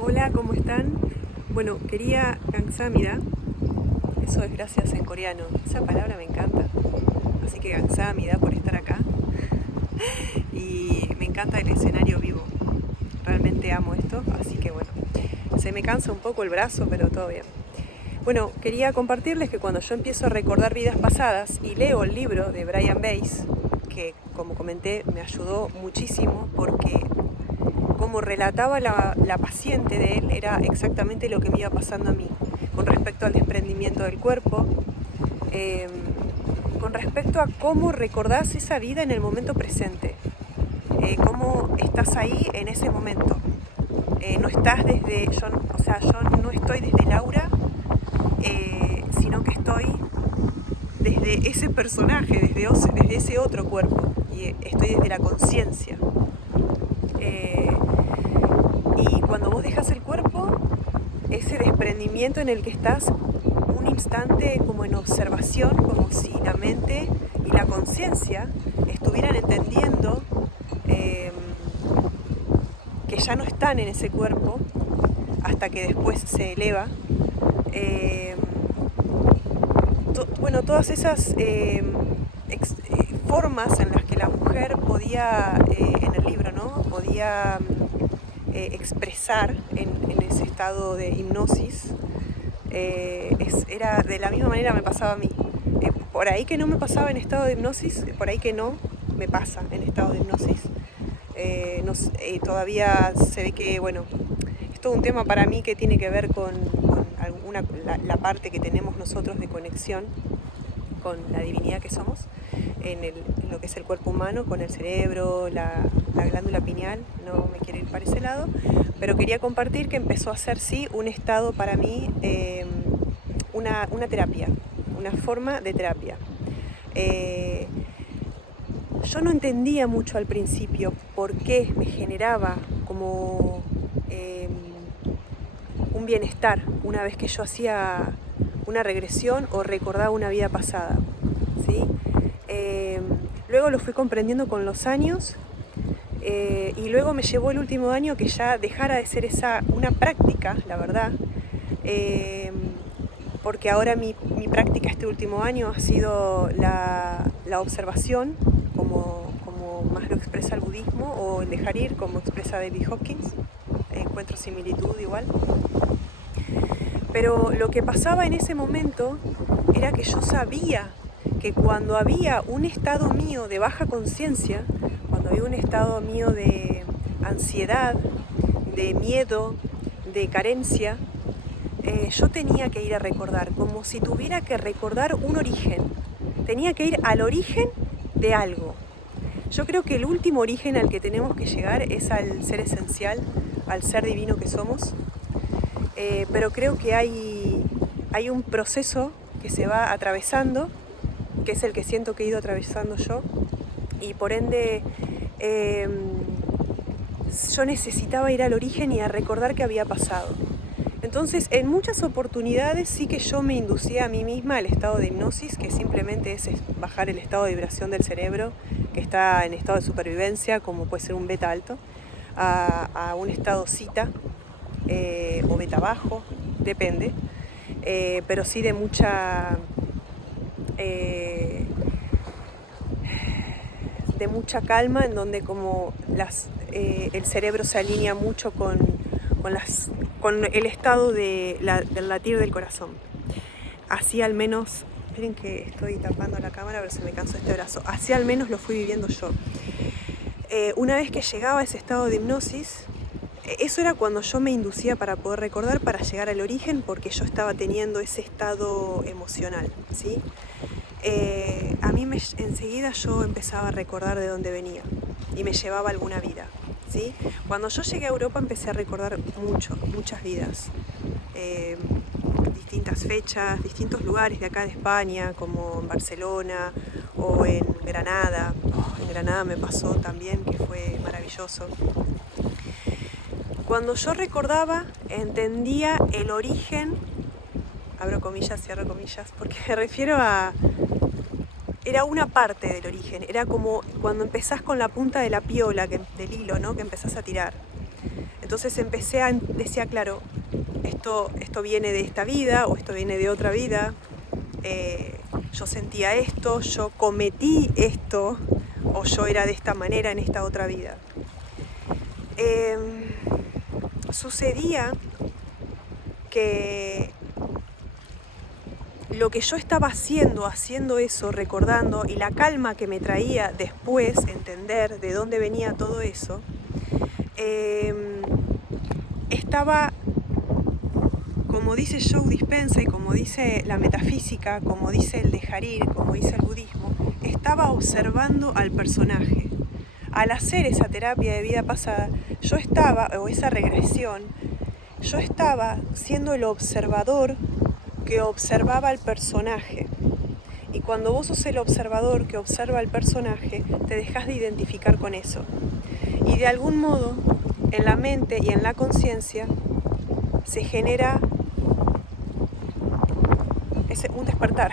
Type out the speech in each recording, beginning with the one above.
Hola, ¿cómo están? Bueno, quería Gangsamida, eso es gracias en coreano, esa palabra me encanta, así que Gangsamida por estar acá y me encanta el escenario vivo, realmente amo esto, así que bueno, se me cansa un poco el brazo, pero todo bien. Bueno, quería compartirles que cuando yo empiezo a recordar vidas pasadas y leo el libro de Brian Weiss, que como comenté me ayudó muchísimo porque como relataba la paciente de él era exactamente lo que me iba pasando a mí, con respecto al desprendimiento del cuerpo, eh, con respecto a cómo recordás esa vida en el momento presente, cómo estás ahí en ese momento. No estás desde, yo no estoy desde Laura, sino que estoy desde ese personaje, desde ese otro cuerpo, y estoy desde la conciencia. Y cuando vos dejas el cuerpo, ese desprendimiento en el que estás un instante como en observación, como si la mente y la conciencia estuvieran entendiendo que ya no están en ese cuerpo hasta que después se eleva. Bueno, todas esas formas en las que la mujer podía, en el libro, ¿no? Podía expresar en ese estado de hipnosis, era de la misma manera me pasaba a mí. Por ahí que no me pasaba en estado de hipnosis, por ahí que no me pasa en estado de hipnosis. Todavía se ve que, bueno, es todo un tema para mí que tiene que ver con la parte que tenemos nosotros de conexión con la divinidad que somos, en lo que es el cuerpo humano, con el cerebro, la glándula pineal. No me quiero ir para ese lado, pero quería compartir que empezó a ser, sí, un estado para mí, una terapia, una forma de terapia. Yo no entendía mucho al principio por qué me generaba como un bienestar una vez que yo hacía una regresión o recordaba una vida pasada, ¿sí? Luego lo fui comprendiendo con los años, y luego me llevó el último año que ya dejara de ser una práctica, la verdad, porque ahora mi práctica este último año ha sido la observación, como más lo expresa el budismo, o el dejar ir, como expresa David Hawkins. Encuentro similitud igual. Pero lo que pasaba en ese momento era que yo sabía que cuando había un estado mío de baja conciencia, cuando había un estado mío de ansiedad, de miedo, de carencia, yo tenía que ir a recordar, como si tuviera que recordar un origen. Tenía que ir al origen de algo. Yo creo que el último origen al que tenemos que llegar es al ser esencial, al ser divino que somos. Pero creo que hay un proceso que se va atravesando, que es el que siento que he ido atravesando yo, y por ende yo necesitaba ir al origen y a recordar qué había pasado. Entonces, en muchas oportunidades sí que yo me inducía a mí misma al estado de hipnosis, que simplemente es bajar el estado de vibración del cerebro, que está en estado de supervivencia, como puede ser un beta alto, a un estado zeta, o beta bajo, depende, pero sí de mucha calma, en donde como el cerebro se alinea mucho con el estado del latir del corazón. Así al menos, miren que estoy tapando la cámara, pero se me cansó este brazo. Así al menos lo fui viviendo yo. Una vez que llegaba a ese estado de hipnosis, eso era cuando yo me inducía para poder recordar, para llegar al origen, porque yo estaba teniendo ese estado emocional, ¿sí? A mí enseguida yo empezaba a recordar de dónde venía y me llevaba alguna vida, ¿sí? Cuando yo llegué a Europa empecé a recordar muchas vidas, distintas fechas, distintos lugares de acá de España, como en Barcelona o en Granada. En Granada me pasó también, que fue maravilloso. Cuando yo recordaba, entendía el origen, abro comillas, cierro comillas, porque me refiero a... Era una parte del origen, era como cuando empezás con la punta de la piola, del hilo, ¿no? Que empezás a tirar. Entonces decía, claro, esto viene de esta vida o esto viene de otra vida, yo sentía esto, yo cometí esto o yo era de esta manera en esta otra vida. Sucedía que lo que yo estaba haciendo eso, recordando, y la calma que me traía después entender de dónde venía todo eso, estaba, como dice Joe Dispenza y como dice la metafísica, como dice el Dejar Ir, como dice el budismo, estaba observando al personaje. Al hacer esa terapia de vida pasada, o esa regresión, yo estaba siendo el observador que observaba al personaje. Y cuando vos sos el observador que observa al personaje, te dejas de identificar con eso. Y de algún modo, en la mente y en la conciencia, se genera un despertar.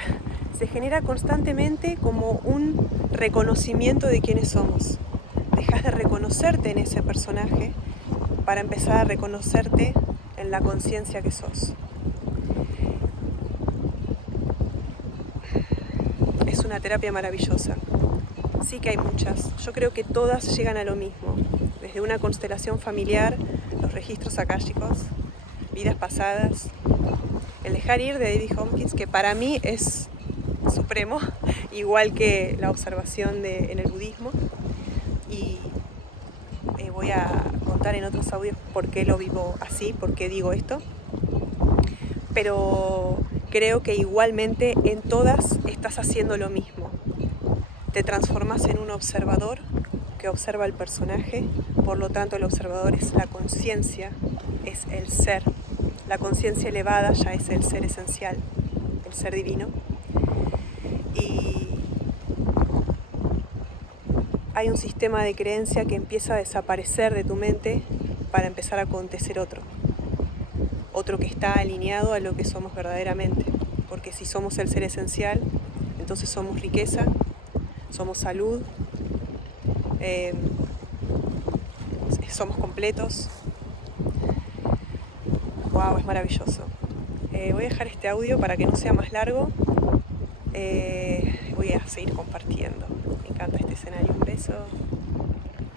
Se genera constantemente como un reconocimiento de quiénes somos. Dejas de reconocerte en ese personaje para empezar a reconocerte en la conciencia que sos. Es una terapia maravillosa. Sí que hay muchas. Yo creo que todas llegan a lo mismo. Desde una constelación familiar, los registros akáshicos, vidas pasadas, el Dejar Ir de David Hawkins, que para mí es supremo, igual que la observación en el budismo. Y voy a contar en otros audios por qué lo vivo así, por qué digo esto. Pero creo que igualmente en todas estás haciendo lo mismo. Te transformas en un observador que observa el personaje, por lo tanto el observador es la conciencia, es el ser. La conciencia elevada ya es el ser esencial, el ser divino. Y hay un sistema de creencia que empieza a desaparecer de tu mente para empezar a acontecer otro que está alineado a lo que somos verdaderamente. Porque si somos el ser esencial, entonces somos riqueza, somos salud, somos completos. Wow, es maravilloso. Voy a dejar este audio para que no sea más largo. Voy a seguir compartiendo. Me encanta este escenario. Un beso.